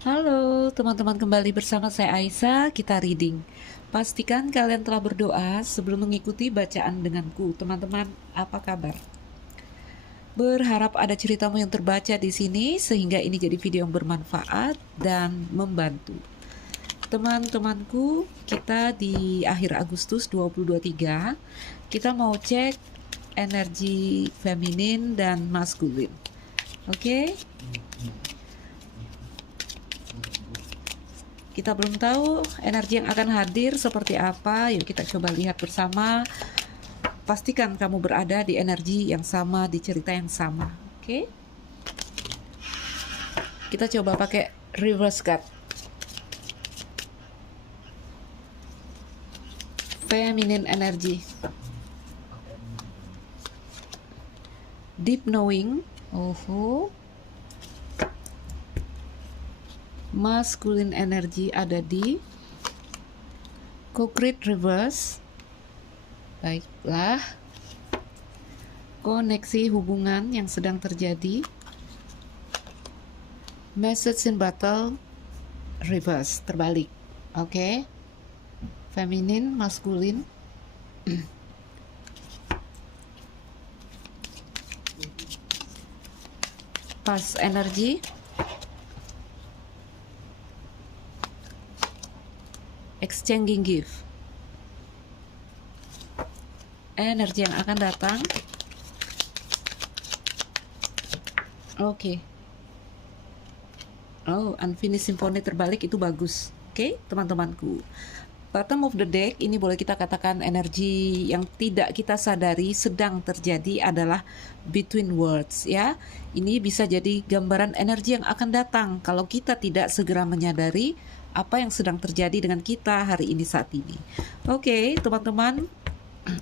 Halo teman-teman, kembali bersama saya Aisyah, kita reading. Pastikan kalian telah berdoa sebelum mengikuti bacaan denganku. Teman-teman, apa kabar? Berharap ada ceritamu yang terbaca di sini sehingga ini jadi video yang bermanfaat dan membantu. Teman-temanku, kita di akhir Agustus 2023, kita mau cek energi feminin dan maskulin. Oke? Kita belum tahu energi yang akan hadir seperti apa. Yuk kita coba lihat bersama. Pastikan kamu berada di energi yang sama, di cerita yang sama. Oke? Kita coba pakai reverse card. Feminine energy. Deep knowing. Masculine energy ada di concrete reverse. Baiklah, koneksi hubungan yang sedang terjadi. Message in battle reverse, terbalik. Oke. Feminine, maskulin. Pas energi. Exchanging gift. Energi yang akan datang. Oke. Oh, unfinished symphony terbalik, itu bagus. Oke, teman-temanku. Bottom of the deck ini boleh kita katakan energi yang tidak kita sadari sedang terjadi adalah between words, ya. Ini bisa jadi gambaran energi yang akan datang kalau kita tidak segera menyadari apa yang sedang terjadi dengan kita hari ini saat ini. Oke, teman-teman,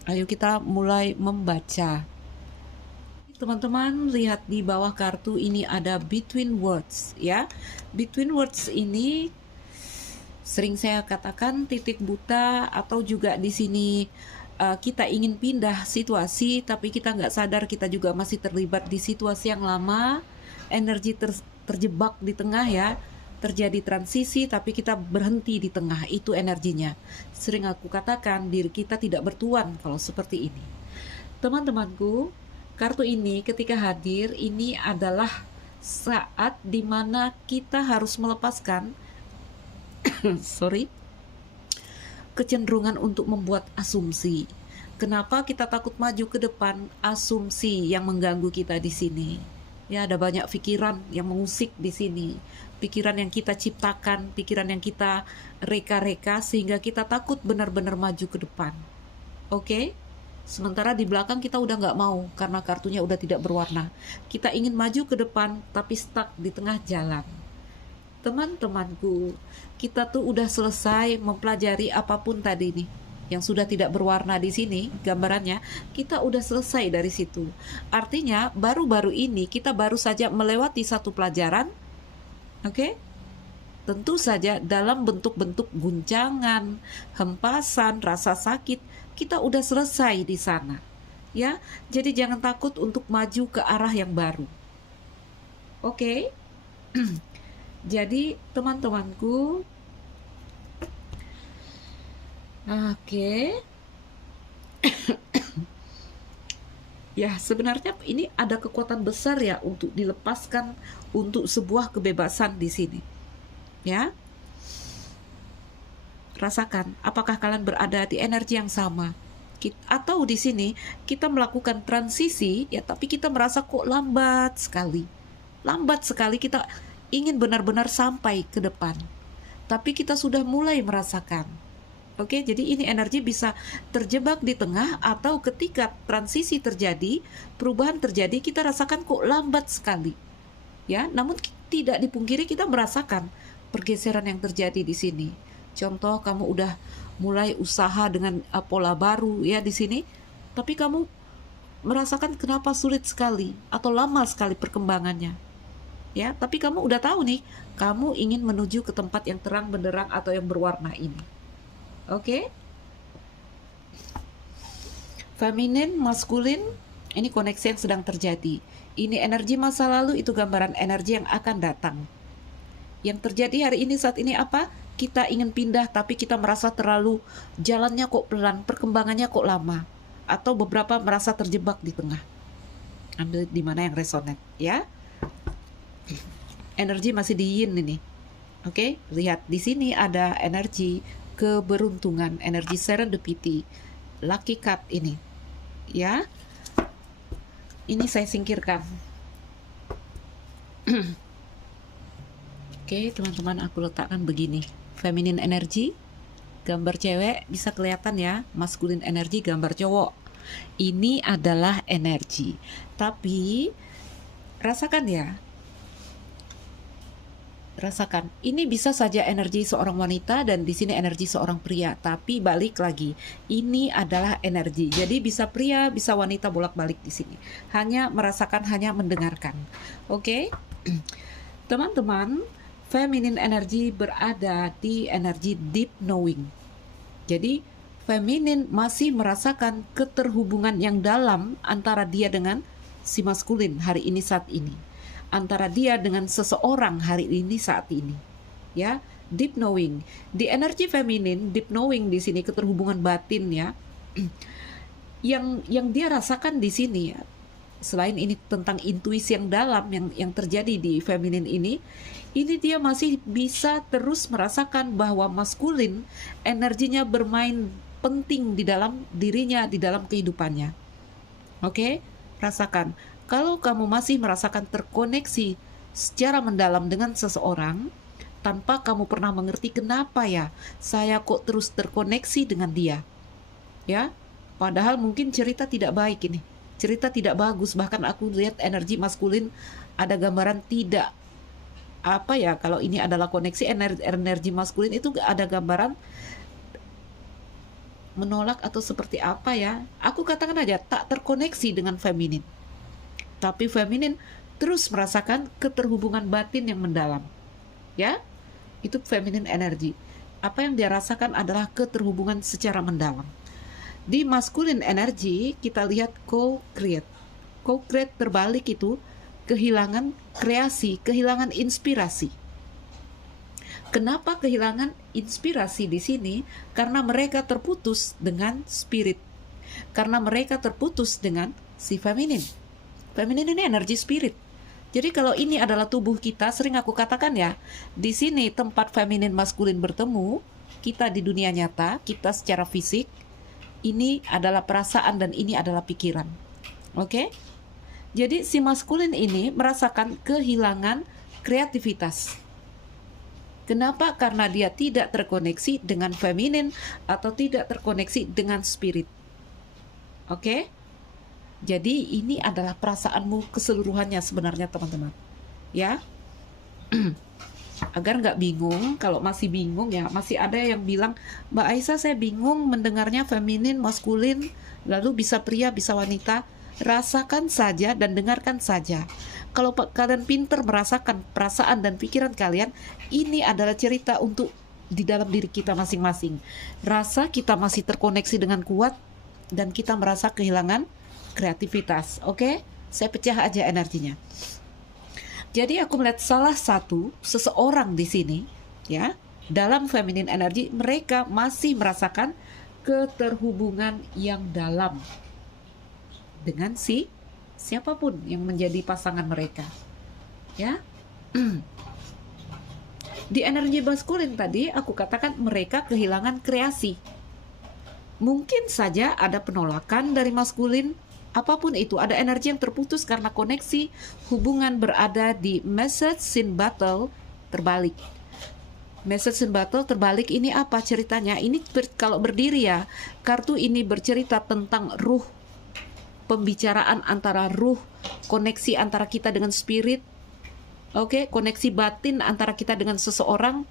ayo kita mulai membaca. Teman-teman lihat di bawah kartu ini ada between words, ya. Between words ini sering saya katakan titik buta, atau juga di sini kita ingin pindah situasi tapi kita nggak sadar kita juga masih terlibat di situasi yang lama. Energi terjebak di tengah, ya. Terjadi transisi tapi kita berhenti di tengah, itu energinya. Sering aku katakan diri kita tidak bertuan kalau seperti ini. Teman-temanku, kartu ini ketika hadir ini adalah saat dimana kita harus melepaskan kecenderungan untuk membuat asumsi. Kenapa kita takut maju ke depan? Asumsi yang mengganggu kita di sini. Ya, ada banyak pikiran yang mengusik di sini. Pikiran yang kita ciptakan, pikiran yang kita reka-reka sehingga kita takut benar-benar maju ke depan. Oke? Sementara di belakang kita udah nggak mau karena kartunya udah tidak berwarna. Kita ingin maju ke depan tapi stuck di tengah jalan. Teman-temanku, kita tuh udah selesai mempelajari apapun tadi nih yang sudah tidak berwarna di sini gambarannya, kita udah selesai dari situ. Artinya baru-baru ini kita baru saja melewati satu pelajaran. Oke? Tentu saja dalam bentuk-bentuk guncangan, hempasan, rasa sakit, kita udah selesai di sana. Ya, jadi jangan takut untuk maju ke arah yang baru. Oke? Jadi teman-temanku, oke. Ya, sebenarnya ini ada kekuatan besar ya untuk dilepaskan untuk sebuah kebebasan di sini. Ya. Rasakan apakah kalian berada di energi yang sama. Atau di sini kita melakukan transisi ya, tapi kita merasa kok lambat sekali. Lambat sekali, kita ingin benar-benar sampai ke depan. Tapi kita sudah mulai merasakan. Oke, jadi ini energi bisa terjebak di tengah, atau ketika transisi terjadi, perubahan terjadi, kita rasakan kok lambat sekali. Ya, namun tidak dipungkiri kita merasakan pergeseran yang terjadi di sini. Contoh, kamu udah mulai usaha dengan pola baru ya di sini, tapi kamu merasakan kenapa sulit sekali atau lama sekali perkembangannya. Ya, tapi kamu udah tahu nih, kamu ingin menuju ke tempat yang terang benderang atau yang berwarna ini. Oke? Feminin, maskulin, ini koneksi yang sedang terjadi. Ini energi masa lalu, itu gambaran energi yang akan datang. Yang terjadi hari ini saat ini apa? Kita ingin pindah tapi kita merasa terlalu jalannya kok pelan, perkembangannya kok lama. Atau beberapa merasa terjebak di tengah. Ambil di mana yang resonate ya. Energi masih di yin ini. Oke, lihat di sini ada energi keberuntungan, energi serendipity, lucky card ini. Ya. Ini saya singkirkan. Oke, teman-teman, aku letakkan begini. Feminine energy, gambar cewek bisa kelihatan ya. Masculine energy, gambar cowok. Ini adalah energi. Tapi rasakan ya. Rasakan, ini bisa saja energi seorang wanita dan di sini energi seorang pria. Tapi balik lagi, ini adalah energi. Jadi bisa pria, bisa wanita bolak-balik di sini. Hanya merasakan, hanya mendengarkan. Oke, teman-teman, feminine energy berada di energi deep knowing. Jadi feminin masih merasakan keterhubungan yang dalam antara dia dengan si maskulin hari ini saat ini. Antara dia dengan seseorang hari ini saat ini. Ya, deep knowing. Di energi feminin, deep knowing di sini keterhubungan batin ya. yang dia rasakan di sini ya. Selain ini tentang intuisi yang dalam yang terjadi di feminin ini dia masih bisa terus merasakan bahwa maskulin energinya bermain penting di dalam dirinya, di dalam kehidupannya. Oke, rasakan. Kalau kamu masih merasakan terkoneksi secara mendalam dengan seseorang, tanpa kamu pernah mengerti kenapa ya, saya kok terus terkoneksi dengan dia. Ya, padahal mungkin cerita tidak baik ini. Cerita tidak bagus, bahkan aku lihat energi maskulin ada gambaran tidak apa ya, kalau ini adalah koneksi energi maskulin itu ada gambaran menolak atau seperti apa ya. Aku katakan aja tak terkoneksi dengan feminin. Tapi feminin terus merasakan keterhubungan batin yang mendalam. Ya, itu feminin energy. Apa yang dia rasakan adalah keterhubungan secara mendalam. Di masculine energy kita lihat co-create. Co-create terbalik itu kehilangan kreasi, kehilangan inspirasi. Kenapa kehilangan inspirasi di sini? Karena mereka terputus dengan spirit. Karena mereka terputus dengan si feminin. Feminin ini energi spirit. Jadi kalau ini adalah tubuh kita, sering aku katakan ya, di sini tempat feminin maskulin bertemu, kita di dunia nyata, kita secara fisik, ini adalah perasaan dan ini adalah pikiran. Oke? Jadi si maskulin ini merasakan kehilangan kreativitas. Kenapa? Karena dia tidak terkoneksi dengan feminin atau tidak terkoneksi dengan spirit. Oke? Jadi ini adalah perasaanmu keseluruhannya sebenarnya teman-teman. Ya, agar nggak bingung. Kalau masih bingung ya, masih ada yang bilang, Mbak Aisyah saya bingung mendengarnya feminin, maskulin, lalu bisa pria, bisa wanita. Rasakan saja dan dengarkan saja. Kalau kalian pinter merasakan perasaan dan pikiran kalian, ini adalah cerita untuk di dalam diri kita masing-masing. Rasa kita masih terkoneksi dengan kuat dan kita merasa kehilangan kreativitas. Oke? Saya pecah aja energinya. Jadi aku melihat salah satu seseorang di sini ya, dalam feminine energy mereka masih merasakan keterhubungan yang dalam dengan siapapun yang menjadi pasangan mereka. Ya. Di energi maskulin tadi aku katakan mereka kehilangan kreasi. Mungkin saja ada penolakan dari maskulin. Apapun itu, ada energi yang terputus karena koneksi hubungan berada di message in battle terbalik. Message in battle terbalik ini apa ceritanya? Ini kalau berdiri ya, kartu ini bercerita tentang ruh, pembicaraan antara ruh, koneksi antara kita dengan spirit. Oke, koneksi batin antara kita dengan seseorang.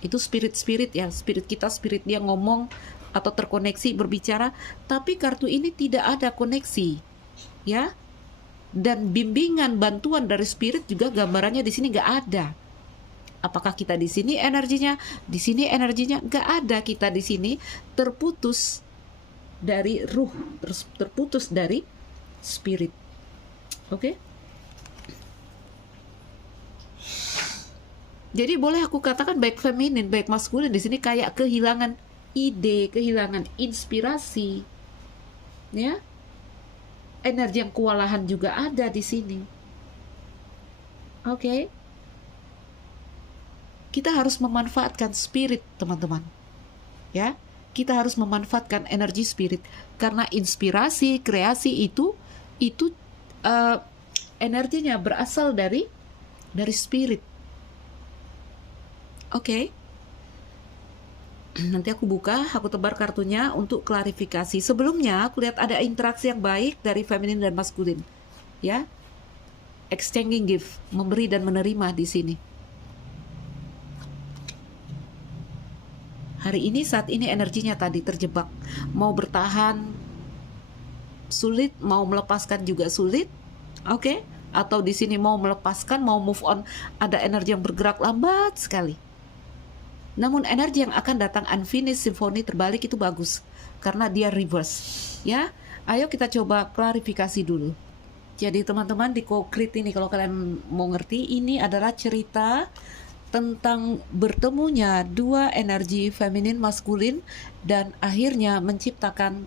Itu spirit ya, spirit kita, spirit dia ngomong atau terkoneksi berbicara, tapi kartu ini tidak ada koneksi, ya. Dan bimbingan, bantuan dari spirit juga gambarannya di sini nggak ada. Apakah kita di sini energinya, di sini energinya nggak ada, kita di sini terputus dari ruh, terputus dari spirit. Oke? Jadi boleh aku katakan baik feminin, baik maskulin di sini kayak kehilangan ide, kehilangan inspirasi, ya. Energi yang kewalahan juga ada di sini. Oke. Kita harus memanfaatkan spirit, teman-teman. Ya. Kita harus memanfaatkan energi spirit karena inspirasi, kreasi itu energinya berasal dari spirit. Oke. Nanti aku buka, aku tebar kartunya untuk klarifikasi. Sebelumnya, aku lihat ada interaksi yang baik dari feminin dan maskulin. Ya. Exchanging gift, memberi dan menerima di sini. Hari ini, saat ini energinya tadi terjebak. Mau bertahan sulit, mau melepaskan juga sulit. Oke? Atau di sini mau melepaskan, mau move on, ada energi yang bergerak lambat sekali. Namun energi yang akan datang unfinished symphony terbalik itu bagus karena dia reverse. Ya, ayo kita coba klarifikasi dulu. Jadi teman-teman di co-create ini, kalau kalian mau ngerti, ini adalah cerita tentang bertemunya dua energi feminin maskulin dan akhirnya menciptakan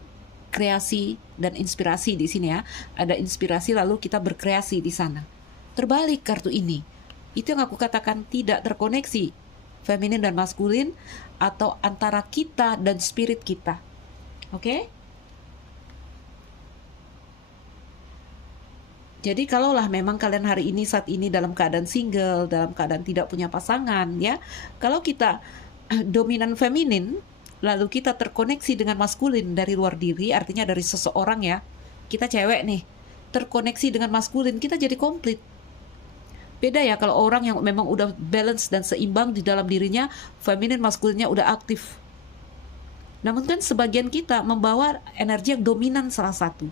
kreasi dan inspirasi di sini ya. Ada inspirasi lalu kita berkreasi di sana. Terbalik kartu ini. Itu yang aku katakan tidak terkoneksi. Feminin dan maskulin atau antara kita dan spirit kita. Oke? Jadi kalaulah memang kalian hari ini saat ini dalam keadaan single, dalam keadaan tidak punya pasangan ya. Kalau kita dominan feminin, lalu kita terkoneksi dengan maskulin dari luar diri, artinya dari seseorang ya. Kita cewek nih, terkoneksi dengan maskulin, kita jadi komplit. Beda ya kalau orang yang memang udah balance dan seimbang di dalam dirinya, feminin maskulinnya udah aktif. Namun kan sebagian kita membawa energi yang dominan salah satu.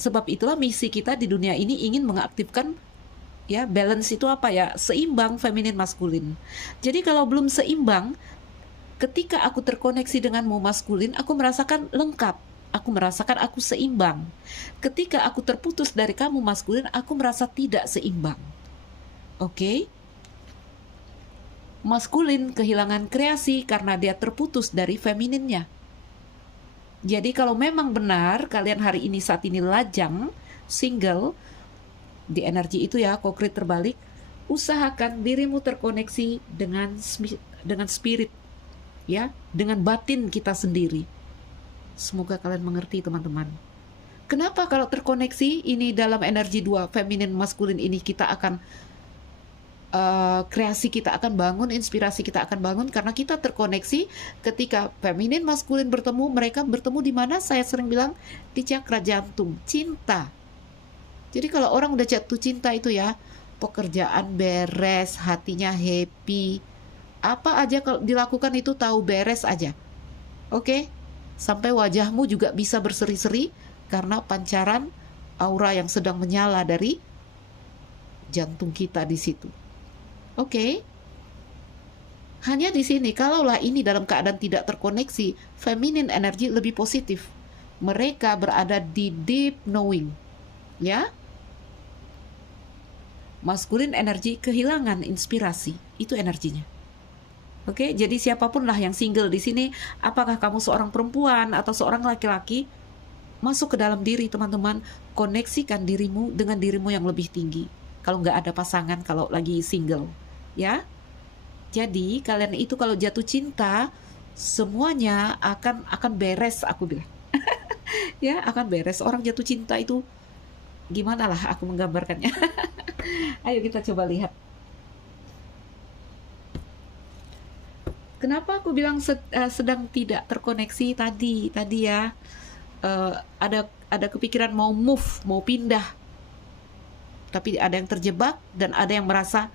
Sebab itulah misi kita di dunia ini ingin mengaktifkan ya balance itu apa ya, seimbang feminin maskulin. Jadi kalau belum seimbang, ketika aku terkoneksi denganmu maskulin, aku merasakan lengkap, aku merasakan aku seimbang. Ketika aku terputus dari kamu maskulin, aku merasa tidak seimbang. Oke? Maskulin kehilangan kreasi karena dia terputus dari femininnya. Jadi kalau memang benar kalian hari ini saat ini lajang, single, di energi itu ya, co-create terbalik, usahakan dirimu terkoneksi dengan spirit, ya, dengan batin kita sendiri. Semoga kalian mengerti teman-teman. Kenapa kalau terkoneksi ini dalam energi dua, feminin maskulin ini kita akan kreasi kita akan bangun, inspirasi kita akan bangun karena kita terkoneksi. Ketika feminin maskulin bertemu, mereka bertemu di mana? Saya sering bilang di cakra jantung, cinta. Jadi kalau orang udah jatuh cinta itu ya, pekerjaan beres, hatinya happy, apa aja kalau dilakukan itu tahu beres aja. Oke? Sampai wajahmu juga bisa berseri-seri karena pancaran aura yang sedang menyala dari jantung kita di situ. Oke. Hanya di sini, kalaulah ini dalam keadaan tidak terkoneksi, feminin energi lebih positif. Mereka berada di deep knowing. Ya. Maskulin energi kehilangan inspirasi. Itu energinya. Oke, jadi siapapun lah yang single di sini, apakah kamu seorang perempuan atau seorang laki-laki, masuk ke dalam diri teman-teman, koneksikan dirimu dengan dirimu yang lebih tinggi. Kalau nggak ada pasangan, kalau lagi single. Ya, jadi kalian itu kalau jatuh cinta semuanya akan beres, aku bilang. Ya, akan beres. Orang jatuh cinta itu gimana lah aku menggambarkannya. Ayo kita coba lihat. Kenapa aku bilang sedang tidak terkoneksi tadi ya, ada kepikiran mau move, mau pindah, tapi ada yang terjebak dan ada yang merasa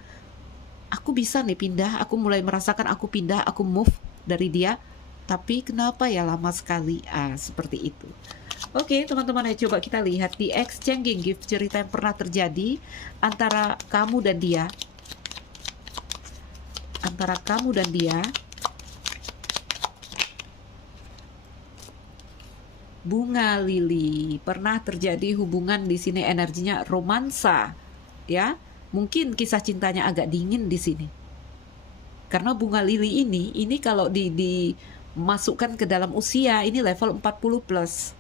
aku bisa nih pindah, aku mulai merasakan aku pindah, aku move dari dia, tapi kenapa ya lama sekali? Seperti itu. Oke, teman-teman, ayo coba kita lihat di exchanging gift, cerita yang pernah terjadi antara kamu dan dia. Antara kamu dan dia. Bunga lili, pernah terjadi hubungan di sini energinya romansa, ya. Mungkin kisah cintanya agak dingin di sini. Karena bunga lili ini kalau dimasukkan ke dalam usia, ini level 40 plus.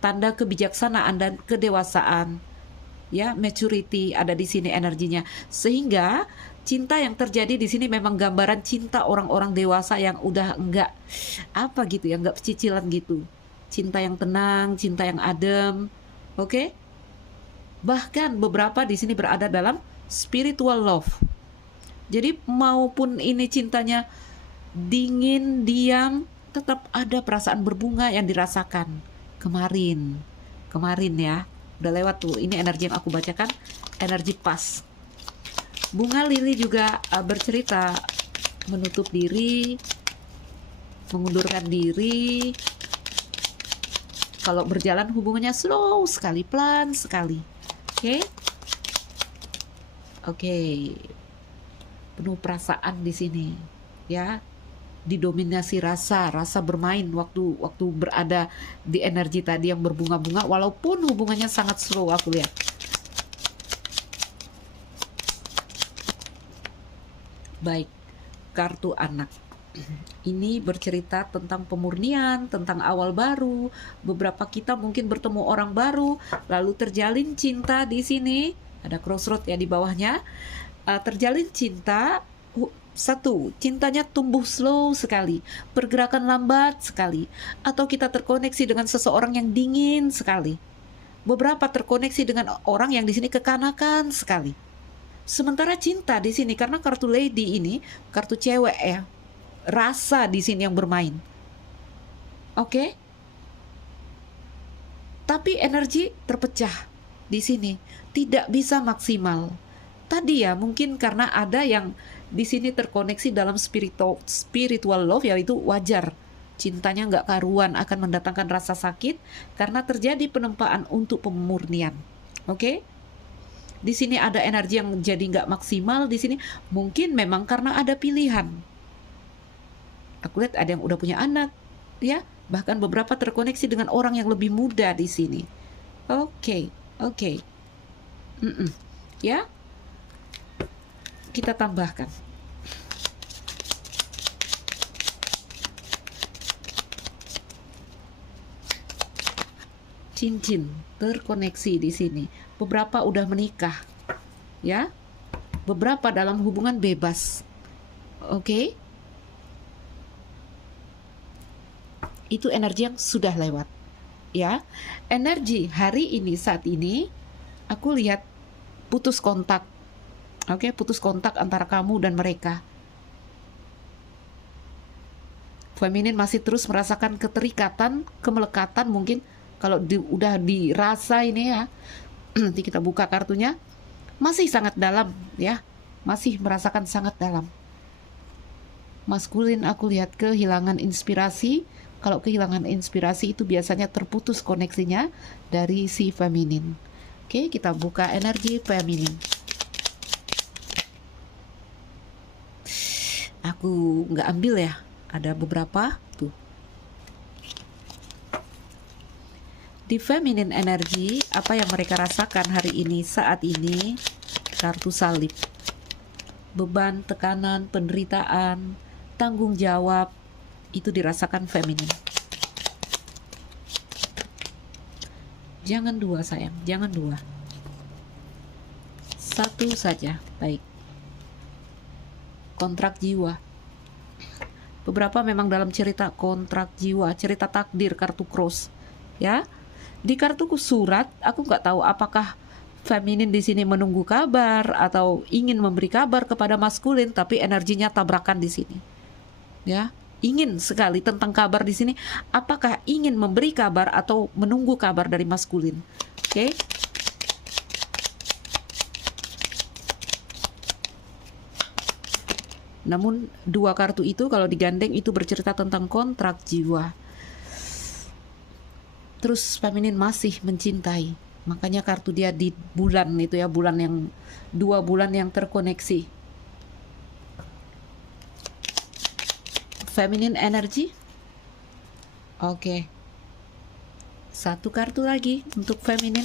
Tanda kebijaksanaan dan kedewasaan. Ya, maturity ada di sini energinya. Sehingga cinta yang terjadi di sini memang gambaran cinta orang-orang dewasa yang udah enggak apa gitu ya, enggak pecicilan gitu. Cinta yang tenang, cinta yang adem. Oke? Bahkan beberapa di sini berada dalam spiritual love. Jadi maupun ini cintanya dingin, diam, tetap ada perasaan berbunga yang dirasakan. Kemarin ya, udah lewat tuh. Ini energi yang aku bacakan, energi pas. Bunga lili juga bercerita menutup diri, mengundurkan diri. Kalau berjalan hubungannya slow sekali, pelan sekali. Oke. Penuh perasaan di sini, ya. Didominasi rasa bermain waktu berada di energi tadi yang berbunga-bunga, walaupun hubungannya sangat slow. Aku lihat. Baik, kartu anak. Ini bercerita tentang pemurnian, tentang awal baru. Beberapa kita mungkin bertemu orang baru, lalu terjalin cinta di sini. Ada crossroad ya di bawahnya. Terjalin cinta. Satu, cintanya tumbuh slow sekali, pergerakan lambat sekali, atau kita terkoneksi dengan seseorang yang dingin sekali. Beberapa terkoneksi dengan orang yang di sini kekanakan sekali. Sementara cinta di sini, karena kartu lady ini kartu cewek ya, rasa di sini yang bermain. Oke? Tapi energi terpecah di sini, tidak bisa maksimal. Tadi ya mungkin karena ada yang di sini terkoneksi dalam spiritual love, yaitu wajar. Cintanya nggak karuan, akan mendatangkan rasa sakit karena terjadi penempaan untuk pemurnian. Oke? Di sini ada energi yang jadi nggak maksimal di sini. Mungkin memang karena ada pilihan. Aku lihat ada yang udah punya anak, ya. Bahkan beberapa terkoneksi dengan orang yang lebih muda di sini. Oke. Ya. Kita tambahkan. Cincin terkoneksi di sini. Beberapa udah menikah, ya. Beberapa dalam hubungan bebas. Oke. Itu energi yang sudah lewat, ya. Energi hari ini, saat ini, aku lihat putus kontak. Oke, putus kontak antara kamu dan mereka. Feminin masih terus merasakan keterikatan, kemelekatan mungkin. Kalau udah dirasa ini ya, nanti kita buka kartunya, masih sangat dalam ya, masih merasakan sangat dalam. Maskulin aku lihat kehilangan inspirasi. Kalau kehilangan inspirasi itu biasanya terputus koneksinya dari si feminin. Oke, kita buka energi feminin. Aku nggak ambil ya, ada beberapa tuh. Di feminine energy, apa yang mereka rasakan hari ini, saat ini, kartu salib. Beban, tekanan, penderitaan, tanggung jawab, itu dirasakan feminin. Jangan dua sayang, jangan dua. Satu saja, baik. Kontrak jiwa. Beberapa memang dalam cerita kontrak jiwa, cerita takdir, kartu cross, ya. Di kartuku surat, aku nggak tahu apakah feminin di sini menunggu kabar atau ingin memberi kabar kepada maskulin, tapi energinya tabrakan di sini, ya. Ingin sekali tentang kabar di sini. Apakah ingin memberi kabar atau menunggu kabar dari maskulin? Oke. Namun dua kartu itu kalau digandeng itu bercerita tentang kontrak jiwa. Terus feminin masih mencintai. Makanya kartu dia di bulan itu ya, bulan yang 2 bulan yang terkoneksi. Feminine energy. Oke. Satu kartu lagi untuk feminin.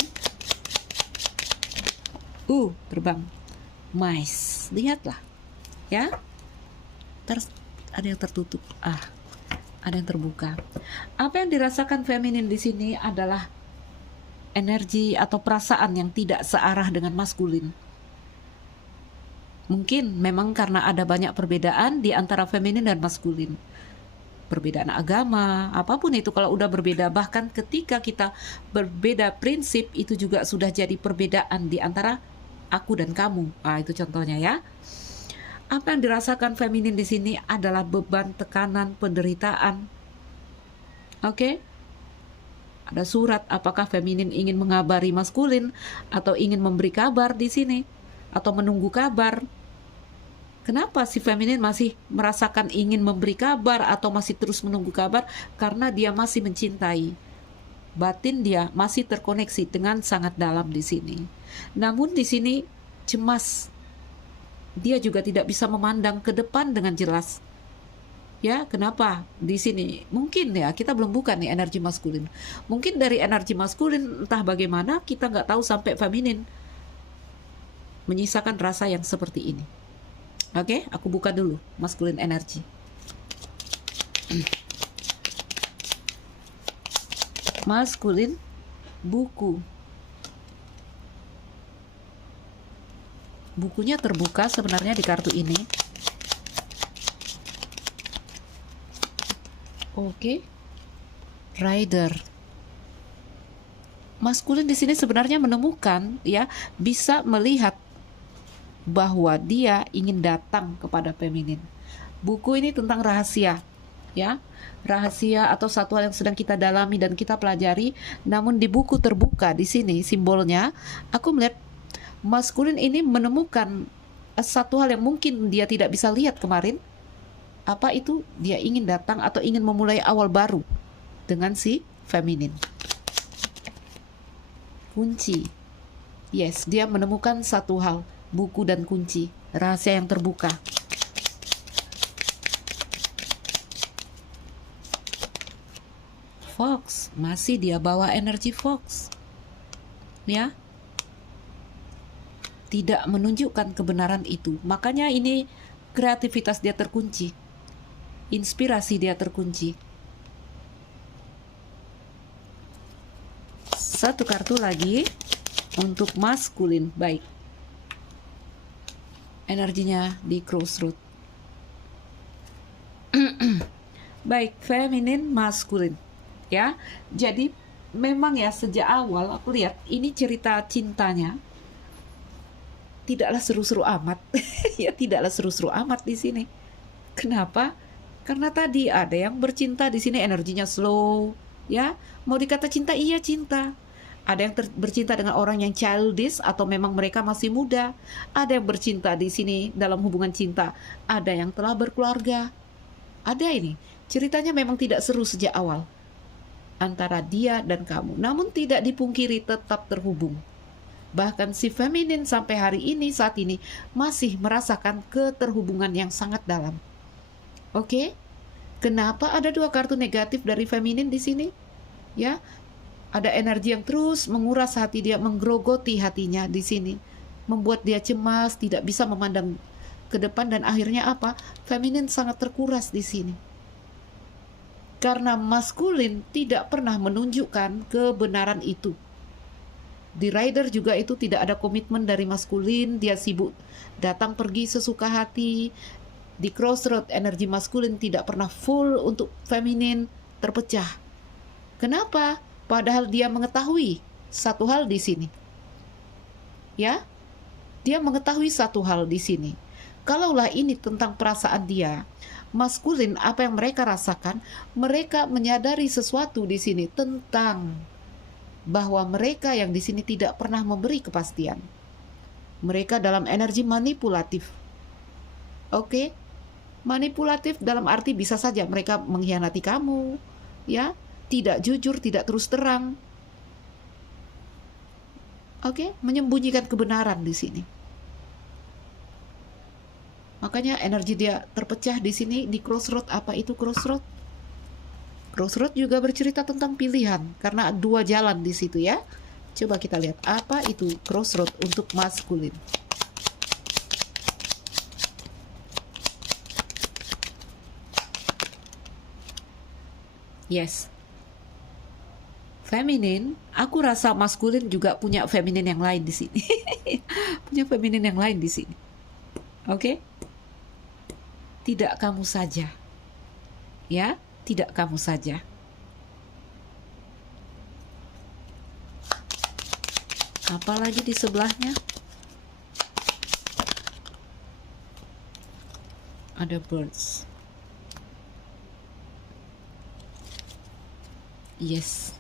Terbang. mice. Lihatlah, ya. Terus ada yang tertutup, ada yang terbuka. Apa yang dirasakan feminin di sini adalah energi atau perasaan yang tidak searah dengan maskulin. Mungkin memang karena ada banyak perbedaan di antara feminin dan maskulin. Perbedaan agama, apapun itu kalau udah berbeda, bahkan ketika kita berbeda prinsip, itu juga sudah jadi perbedaan di antara aku dan kamu. Itu contohnya ya. Apa yang dirasakan feminin di sini adalah beban, tekanan, penderitaan. Oke? Ada surat, apakah feminin ingin mengabari maskulin atau ingin memberi kabar di sini atau menunggu kabar? Kenapa si feminin masih merasakan ingin memberi kabar atau masih terus menunggu kabar? Karena dia masih mencintai. Batin dia masih terkoneksi dengan sangat dalam di sini. Namun di sini cemas. Dia juga tidak bisa memandang ke depan dengan jelas. Ya, kenapa? Di sini mungkin ya kita belum buka nih energi maskulin. Mungkin dari energi maskulin entah bagaimana kita nggak tahu sampai feminin menyisakan rasa yang seperti ini. Oke, aku buka dulu maskulin energi. Maskulin buku. Bukunya terbuka sebenarnya di kartu ini. Oke. Rider. Maskulin di sini sebenarnya menemukan ya, bisa melihat bahwa dia ingin datang kepada feminin. Buku ini tentang rahasia, ya, rahasia atau satu hal yang sedang kita dalami dan kita pelajari. Namun di buku terbuka di sini simbolnya, aku melihat maskulin ini menemukan satu hal yang mungkin dia tidak bisa lihat kemarin. Apa itu? Dia ingin datang atau ingin memulai awal baru dengan si feminin. Kunci. Yes, dia menemukan satu hal. Buku dan kunci, rahasia yang terbuka. Fox, masih dia bawa energi Fox. Ya. Tidak menunjukkan kebenaran itu. Makanya ini kreativitas dia terkunci. Inspirasi dia terkunci. Satu kartu lagi untuk maskulin. Baik. Energinya di crossroad. Baik, feminin, maskulin. Ya, jadi memang ya sejak awal aku lihat ini cerita cintanya tidaklah seru-seru amat. Ya, tidaklah seru-seru amat di sini. Kenapa? Karena tadi ada yang bercinta di sini energinya slow, ya. Mau dikata cinta, iya cinta. Ada yang bercinta dengan orang yang childish atau memang mereka masih muda. Ada yang bercinta di sini dalam hubungan cinta. Ada yang telah berkeluarga. Ada ini. Ceritanya memang tidak seru sejak awal antara dia dan kamu. Namun tidak dipungkiri tetap terhubung. Bahkan si feminin sampai hari ini, saat ini masih merasakan keterhubungan yang sangat dalam. Oke? Kenapa ada dua kartu negatif dari feminin di sini? Ya, ada energi yang terus menguras hati dia, menggerogoti hatinya di sini, membuat dia cemas, tidak bisa memandang ke depan, dan akhirnya apa? Feminin sangat terkuras di sini. Karena maskulin tidak pernah menunjukkan kebenaran itu. Di rider juga itu tidak ada komitmen dari maskulin, dia sibuk datang pergi sesuka hati. Di crossroad energi maskulin tidak pernah full untuk feminin, terpecah. Kenapa? Padahal dia mengetahui satu hal di sini. Ya, dia mengetahui satu hal di sini. Kalaulah ini tentang perasaan dia, maskulin apa yang mereka rasakan, mereka menyadari sesuatu di sini tentang bahwa mereka yang di sini tidak pernah memberi kepastian. Mereka dalam energi manipulatif. Oke? Manipulatif dalam arti bisa saja mereka mengkhianati kamu, ya. Tidak jujur, tidak terus terang. Oke, menyembunyikan kebenaran di sini. Makanya energi dia terpecah di sini di crossroad. Apa itu crossroad? Crossroad juga bercerita tentang pilihan karena dua jalan di situ ya. Coba kita lihat apa itu crossroad untuk maskulin. Yes. Feminin, aku rasa maskulin juga punya feminin yang lain di sini. Punya feminin yang lain di sini. Oke? Tidak kamu saja. Ya, tidak kamu saja. Apalagi di sebelahnya? Ada birds. Yes.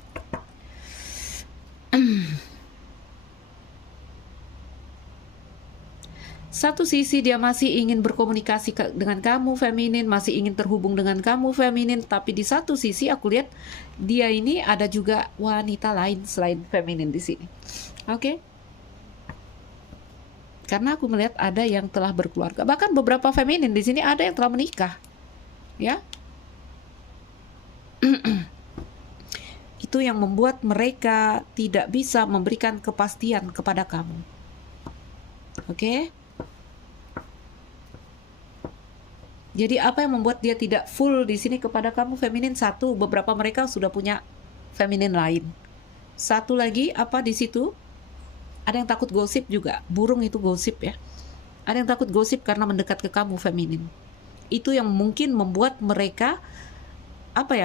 Satu sisi dia masih ingin berkomunikasi dengan kamu feminin, masih ingin terhubung dengan kamu feminin, tapi di satu sisi aku lihat dia ini ada juga wanita lain selain feminin di sini. Oke? Karena aku melihat ada yang telah berkeluarga, bahkan beberapa feminin di sini ada yang telah menikah. Ya? Itu yang membuat mereka tidak bisa memberikan kepastian kepada kamu. Oke? Jadi apa yang membuat dia tidak full di sini kepada kamu feminin? Satu, beberapa mereka sudah punya feminin lain. Satu lagi, apa di situ? Ada yang takut gosip juga. Burung itu gosip ya. Ada yang takut gosip karena mendekat ke kamu feminin. Itu yang mungkin membuat mereka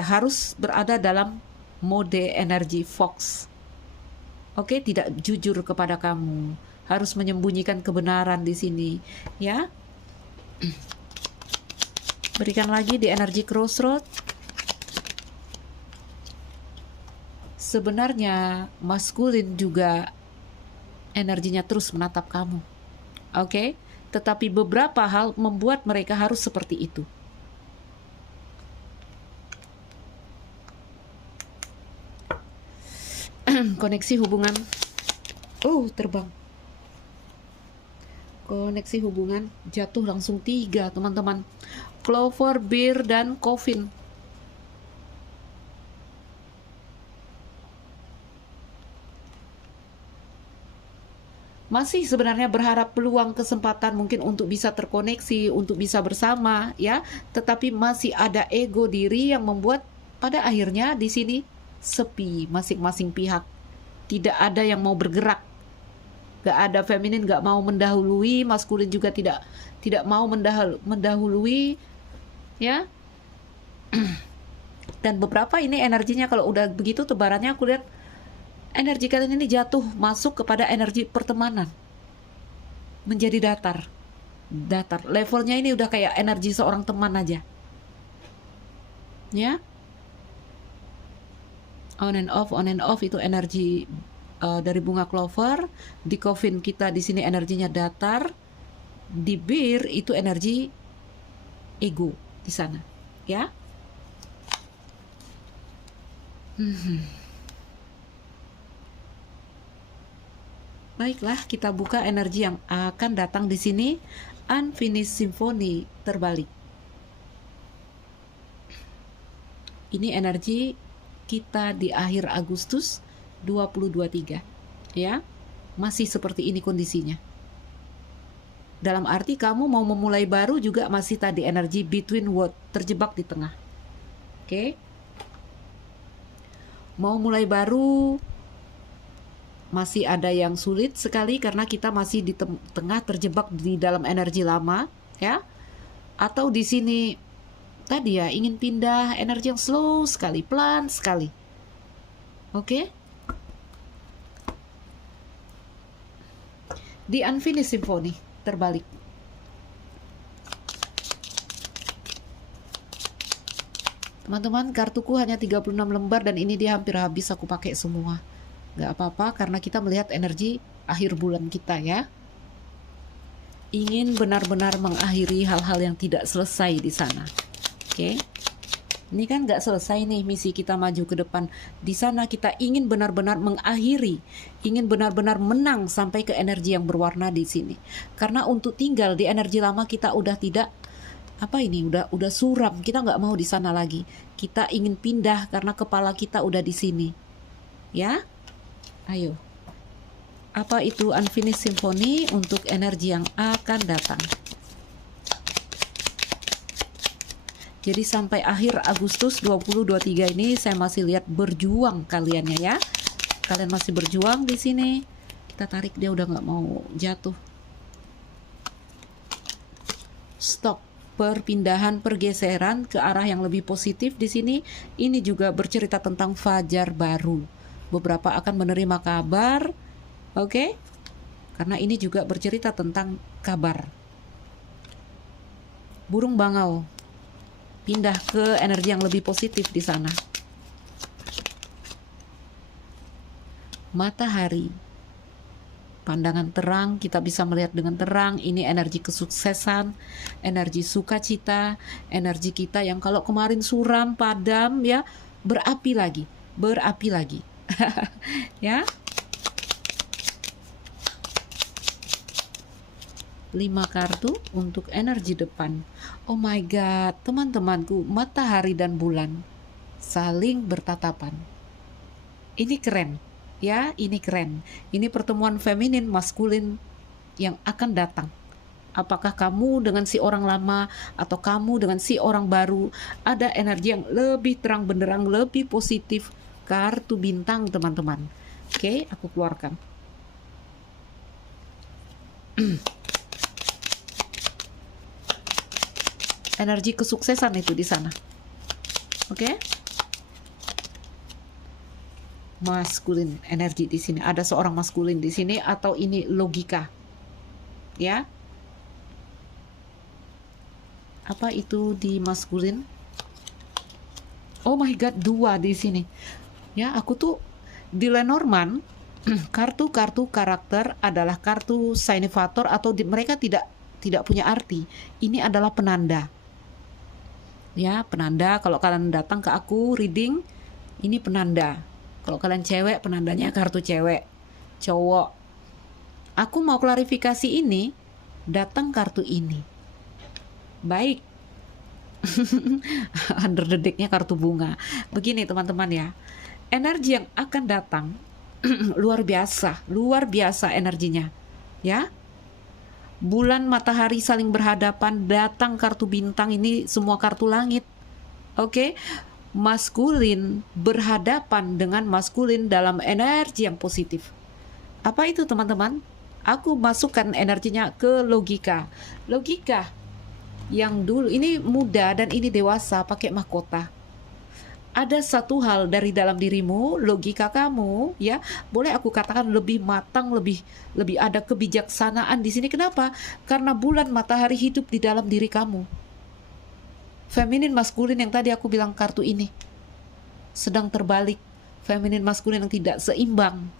harus berada dalam mode energi fox. Oke, tidak jujur kepada kamu. Harus menyembunyikan kebenaran di sini, ya. Berikan lagi di energi crossroad. Sebenarnya maskulin juga energinya terus menatap kamu. Oke? Tetapi beberapa hal membuat mereka harus seperti itu. Koneksi hubungan. Terbang. Koneksi hubungan jatuh langsung 3, teman-teman. Clover, Bear, dan Coffin. Masih sebenarnya berharap peluang kesempatan mungkin untuk bisa terkoneksi, untuk bisa bersama, ya. Tetapi masih ada ego diri yang membuat pada akhirnya di sini sepi masing-masing pihak. Tidak ada yang mau bergerak. Gak ada feminin gak mau mendahului, maskulin juga tidak mau mendahului, ya. Dan beberapa ini energinya kalau udah begitu tebarannya aku lihat energi kalian ini jatuh masuk kepada energi pertemanan, menjadi datar. Levelnya ini udah kayak energi seorang teman aja, ya. On and off itu energi dari bunga clover. Di coffin kita di sini energinya datar. Di Bear itu energi ego di sana, ya. Baiklah, kita buka energi yang akan datang di sini. Unfinished Symphony terbalik. Ini energi kita di akhir Agustus 2023, ya. Masih seperti ini kondisinya. Dalam arti kamu mau memulai baru juga masih tadi energi between world, terjebak di tengah. Oke. Mau mulai baru masih ada yang sulit sekali karena kita masih di tengah terjebak di dalam energi lama, ya. Atau di sini tadi ya ingin pindah energi yang slow sekali, pelan sekali. Oke. Di Unfinished Symphony terbalik. Teman-teman, kartuku hanya 36 lembar dan ini dia hampir habis aku pakai semua. Gak apa-apa karena kita melihat energi akhir bulan kita, ya. Ingin benar-benar mengakhiri hal-hal yang tidak selesai di sana. Oke. Ini kan gak selesai nih misi kita maju ke depan. Di sana kita ingin benar-benar mengakhiri, ingin benar-benar menang sampai ke energi yang berwarna di sini. Karena untuk tinggal di energi lama kita udah tidak udah suram. Kita nggak mau di sana lagi. Kita ingin pindah karena kepala kita udah di sini. Ya, ayo. Apa itu Unfinished Symphony untuk energi yang akan datang? Jadi sampai akhir Agustus 2023 ini saya masih lihat berjuang kaliannya ya. Kalian masih berjuang di sini. Kita tarik, dia udah nggak mau jatuh. Stop. Perpindahan, pergeseran ke arah yang lebih positif di sini. Ini juga bercerita tentang fajar baru. Beberapa akan menerima kabar, oke? Karena ini juga bercerita tentang kabar. Burung bangau pindah ke energi yang lebih positif di sana. Matahari, pandangan terang, kita bisa melihat dengan terang. Ini energi kesuksesan, energi sukacita, energi kita yang kalau kemarin suram, padam ya, berapi lagi, ya. 5 kartu untuk energi depan. Oh my god, teman-temanku, matahari dan bulan saling bertatapan. Ini keren, ya, ini keren. Ini pertemuan feminin maskulin yang akan datang. Apakah kamu dengan si orang lama atau kamu dengan si orang baru, ada energi yang lebih terang benderang, lebih positif. Kartu bintang, teman-teman. Oke, aku keluarkan. Energi kesuksesan itu di sana. Oke? Maskulin energi di sini. Ada seorang maskulin di sini atau ini logika. Ya. Apa itu di maskulin? Oh my god, 2 di sini. Ya, aku tuh di Lenormand kartu-kartu karakter adalah kartu significator atau mereka tidak punya arti. Ini adalah penanda. Ya, penanda. Kalau kalian datang ke aku reading, ini penanda. Kalau kalian cewek, penandanya kartu cewek. Cowok, aku mau klarifikasi ini, datang kartu ini. Baik. Under the deck-nya kartu bunga. Begini teman-teman ya, energi yang akan datang luar biasa energinya. Ya, bulan matahari saling berhadapan, datang kartu bintang, ini semua kartu langit. Oke, maskulin berhadapan dengan maskulin dalam energi yang positif. Apa itu teman-teman? Aku masukkan energinya ke logika. Logika yang dulu ini muda dan ini dewasa pakai mahkota. Ada satu hal dari dalam dirimu, logika kamu ya, boleh aku katakan lebih matang, lebih ada kebijaksanaan di sini. Kenapa? Karena bulan matahari hidup di dalam diri kamu. Feminin maskulin yang tadi aku bilang kartu ini sedang terbalik. Feminin maskulin yang tidak seimbang.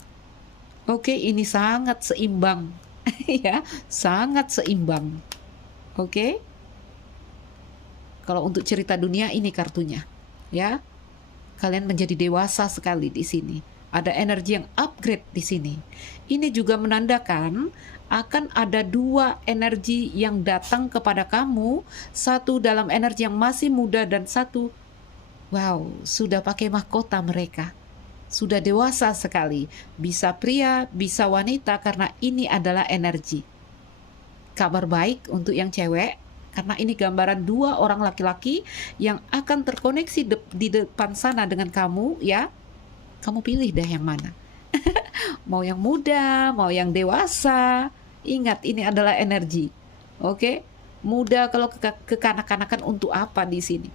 Oke, ini sangat seimbang. Ya, sangat seimbang. Oke. Kalau untuk cerita dunia ini kartunya, ya. Kalian menjadi dewasa sekali di sini. Ada energi yang upgrade di sini. Ini juga menandakan akan ada 2 energi yang datang kepada kamu. Satu dalam energi yang masih muda dan satu, wow, sudah pakai mahkota mereka. Sudah dewasa sekali. Bisa pria, bisa wanita karena ini adalah energi. Kabar baik untuk yang cewek. Karena ini gambaran 2 orang laki-laki yang akan terkoneksi di depan sana dengan kamu ya. Kamu pilih deh yang mana. Mau yang muda, mau yang dewasa. Ingat, ini adalah energi. Oke? Muda kalau kekanak-kanakan untuk apa di sini?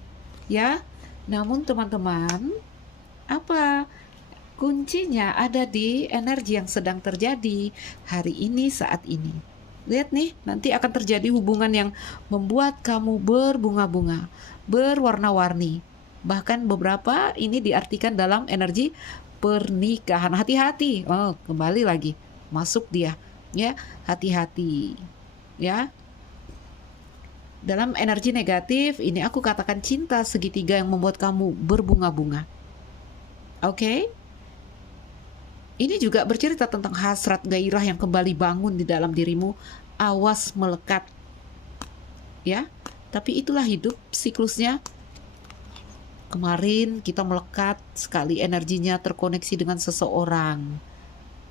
Ya. Namun teman-teman, apa? Kuncinya ada di energi yang sedang terjadi hari ini, saat ini. Lihat nih, nanti akan terjadi hubungan yang membuat kamu berbunga-bunga, berwarna-warni. Bahkan beberapa ini diartikan dalam energi pernikahan. Hati-hati. Oh, kembali lagi. Masuk dia. Ya, hati-hati. Ya. Dalam energi negatif, ini aku katakan cinta segitiga yang membuat kamu berbunga-bunga. Oke? Ini juga bercerita tentang hasrat gairah yang kembali bangun di dalam dirimu. Awas melekat. Ya, tapi itulah hidup siklusnya. Kemarin kita melekat sekali, energinya terkoneksi dengan seseorang.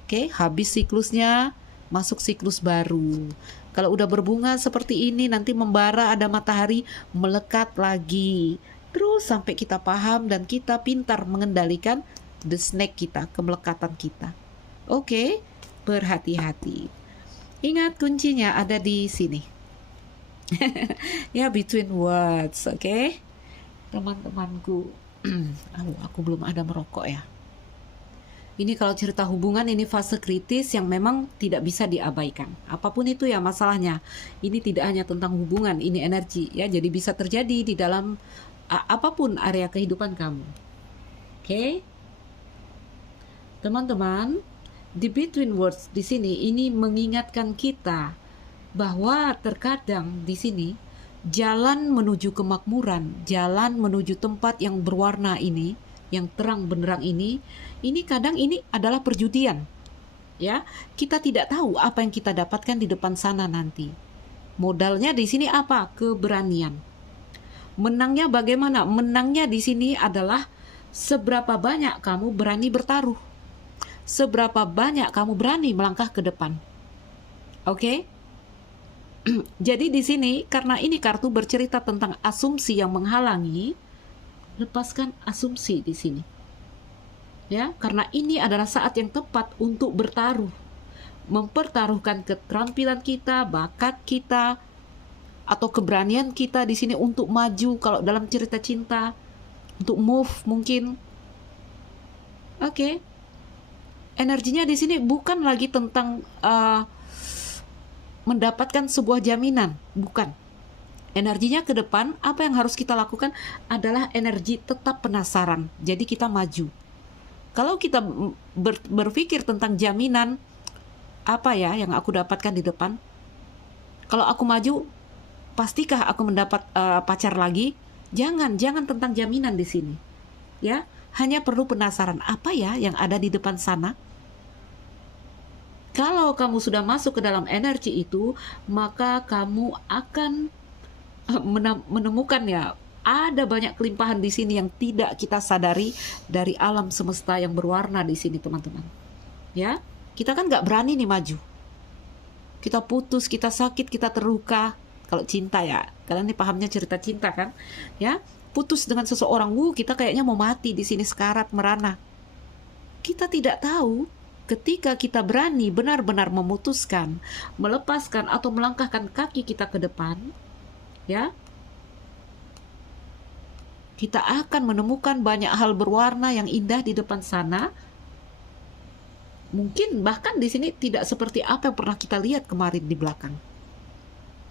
Oke, habis siklusnya, masuk siklus baru. Kalau udah berbunga seperti ini, nanti membara, ada matahari, melekat lagi. Terus sampai kita paham dan kita pintar mengendalikan the snake kita, kemelekatan kita. Oke, berhati-hati. Ingat kuncinya ada di sini. Ya, between words, oke? Teman-temanku. Aku belum ada merokok ya. Ini kalau cerita hubungan, ini fase kritis yang memang tidak bisa diabaikan. Apapun itu ya masalahnya. Ini tidak hanya tentang hubungan, ini energi ya. Jadi bisa terjadi di dalam apapun area kehidupan kamu. Oke? Teman-teman, di between words di sini ini mengingatkan kita bahwa terkadang di sini jalan menuju kemakmuran, jalan menuju tempat yang berwarna ini, yang terang benderang ini kadang ini adalah perjudian. Ya, kita tidak tahu apa yang kita dapatkan di depan sana nanti. Modalnya di sini apa? Keberanian. Menangnya bagaimana? Menangnya di sini adalah seberapa banyak kamu berani bertaruh. Seberapa banyak kamu berani melangkah ke depan. Oke? Jadi di sini karena ini kartu bercerita tentang asumsi yang menghalangi, lepaskan asumsi di sini. Ya, karena ini adalah saat yang tepat untuk bertaruh. Mempertaruhkan keterampilan kita, bakat kita, atau keberanian kita di sini untuk maju kalau dalam cerita cinta, untuk move mungkin. Oke. Energinya di sini bukan lagi tentang mendapatkan sebuah jaminan, bukan. Energinya ke depan, apa yang harus kita lakukan adalah energi tetap penasaran. Jadi kita maju. Kalau kita berpikir tentang jaminan, apa ya yang aku dapatkan di depan? Kalau aku maju, pastikah aku mendapat pacar lagi? Jangan tentang jaminan di sini. Ya, hanya perlu penasaran apa ya yang ada di depan sana. Kalau kamu sudah masuk ke dalam energi itu, maka kamu akan menemukan ya, ada banyak kelimpahan di sini yang tidak kita sadari dari alam semesta yang berwarna di sini, teman-teman. Ya, kita kan nggak berani nih maju. Kita putus, kita sakit, kita terluka. Kalau cinta ya, kalian nih pahamnya cerita cinta kan? Ya, putus dengan seseorang, kita kayaknya mau mati di sini, sekarat merana. Kita tidak tahu ketika kita berani benar-benar memutuskan, melepaskan atau melangkahkan kaki kita ke depan, ya, kita akan menemukan banyak hal berwarna yang indah di depan sana. Mungkin bahkan di sini tidak seperti apa yang pernah kita lihat kemarin di belakang.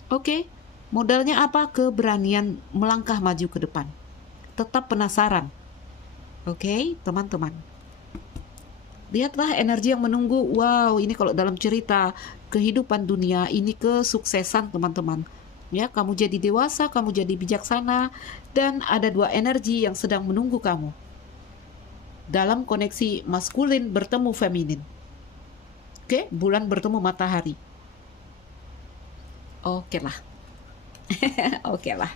Oke, modalnya apa? Keberanian melangkah maju ke depan. Tetap penasaran. Oke, teman-teman. Lihatlah energi yang menunggu. Wow, ini kalau dalam cerita kehidupan dunia, ini kesuksesan, teman-teman. Ya, kamu jadi dewasa, kamu jadi bijaksana, dan ada dua energi yang sedang menunggu kamu. Dalam koneksi maskulin bertemu feminin. Oke, bulan bertemu matahari. Oke lah. Oke lah.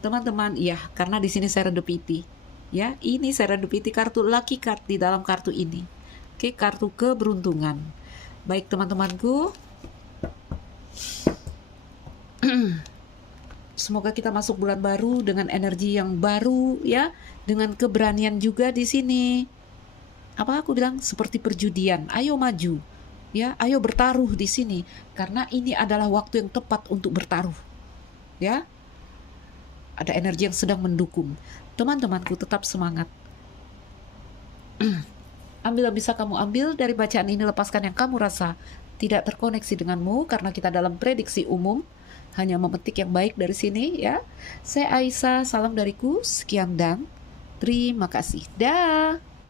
Teman-teman, ya, karena di sini serendipity. Ya, ini serendipity kartu lucky card di dalam kartu ini. Oke, kartu keberuntungan. Baik, teman-temanku. Semoga kita masuk bulan baru dengan energi yang baru ya, dengan keberanian juga di sini. Apa aku bilang? Seperti perjudian. Ayo maju. Ya, ayo bertaruh di sini karena ini adalah waktu yang tepat untuk bertaruh. Ya. Ada energi yang sedang mendukung. Teman-temanku tetap semangat. Ambil yang bisa kamu ambil dari bacaan ini, lepaskan yang kamu rasa tidak terkoneksi denganmu karena kita dalam prediksi umum. Hanya memetik yang baik dari sini ya. Saya Aisyah, salam dariku, sekian dan terima kasih. Dah.